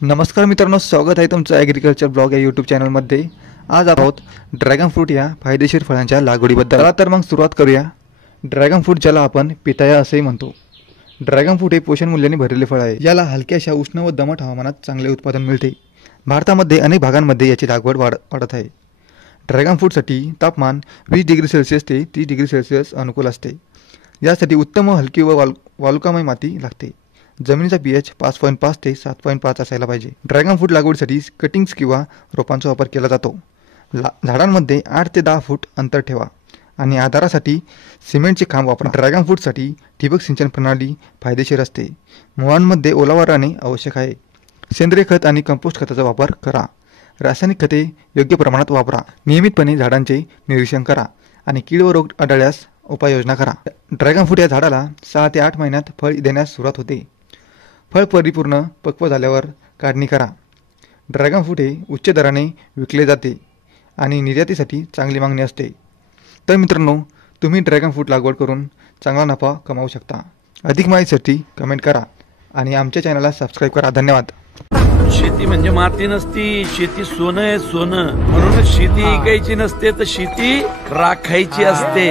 नमस्कार मित्रांनो, स्वागत आहे तुमचं ॲग्रिकल्चर ब्लॉग या यूट्यूब चॅनलमध्ये। आज आहोत ड्रॅगन फ्रूट या फायदेशीर फळांच्या लागवडीबद्दल। चला तर मग सुरुवात करूया। ड्रॅगन फ्रूट ज्याला आपण पिताया असेही म्हणतो। ड्रॅगन फ्रूट हे पोषण मूल्याने भरलेले फळ आहे। याला हलक्याशा उष्ण व दमट हवामानात चांगले उत्पादन मिळते। भारतामध्ये अनेक भागांमध्ये याची लागवड वाढत आहे। ड्रॅगन फ्रूटसाठी तापमान 20 डिग्री सेल्सिअस ते 30 डिग्री सेल्सिअस अनुकूल असते। यासाठी उत्तम व हलकी व वालुकामय माती लागते। जमिनीचा पीएच 5.5 ते 7.5 असायला पाहिजे। ड्रॅगन फ्रूट लागवडीसाठी कटिंग्स किंवा रोपांचा वापर केला जातो। झाडांमध्ये 8 ते 10 फूट अंतर ठेवा आणि आधारासाठी सिमेंटचे खांब वापरा। ड्रॅगन फ्रूटसाठी ठिबक सिंचन प्रणाली फायदेशीर असते। मुळांमध्ये ओलावा राहणे आवश्यक आहे। सेंद्रिय खत आणि कंपोस्ट खताचा वापर करा। रासायनिक खते योग्य प्रमाणात वापरा। नियमितपणे झाडांचे निरीक्षण करा आणि कीड व रोग आढळल्यास उपाययोजना करा। ड्रॅगन फ्रूट या झाडाला 6 ते 8 महिन्यात फळ देण्यास सुरुवात होते। फळ परिपूर्ण पक्व झाल्यावर काढणी करा। ड्रॅगन फ्रूट हे उच्च दराने विकले जाते आणि निर्यातीसाठी चांगली मागणी असते। तर मित्रांनो, तुम्ही ड्रॅगन फ्रूट लागवड करून चांगला नफा कमावू शकता। अधिक माहितीसाठी कमेंट करा आणि आमच्या चॅनलला सबस्क्राईब करा। धन्यवाद। शेती म्हणजे माती नसती, शेती सोनं आहे सोनं। म्हणून शेती ऐकायची नसते तर शेती राखायची असते।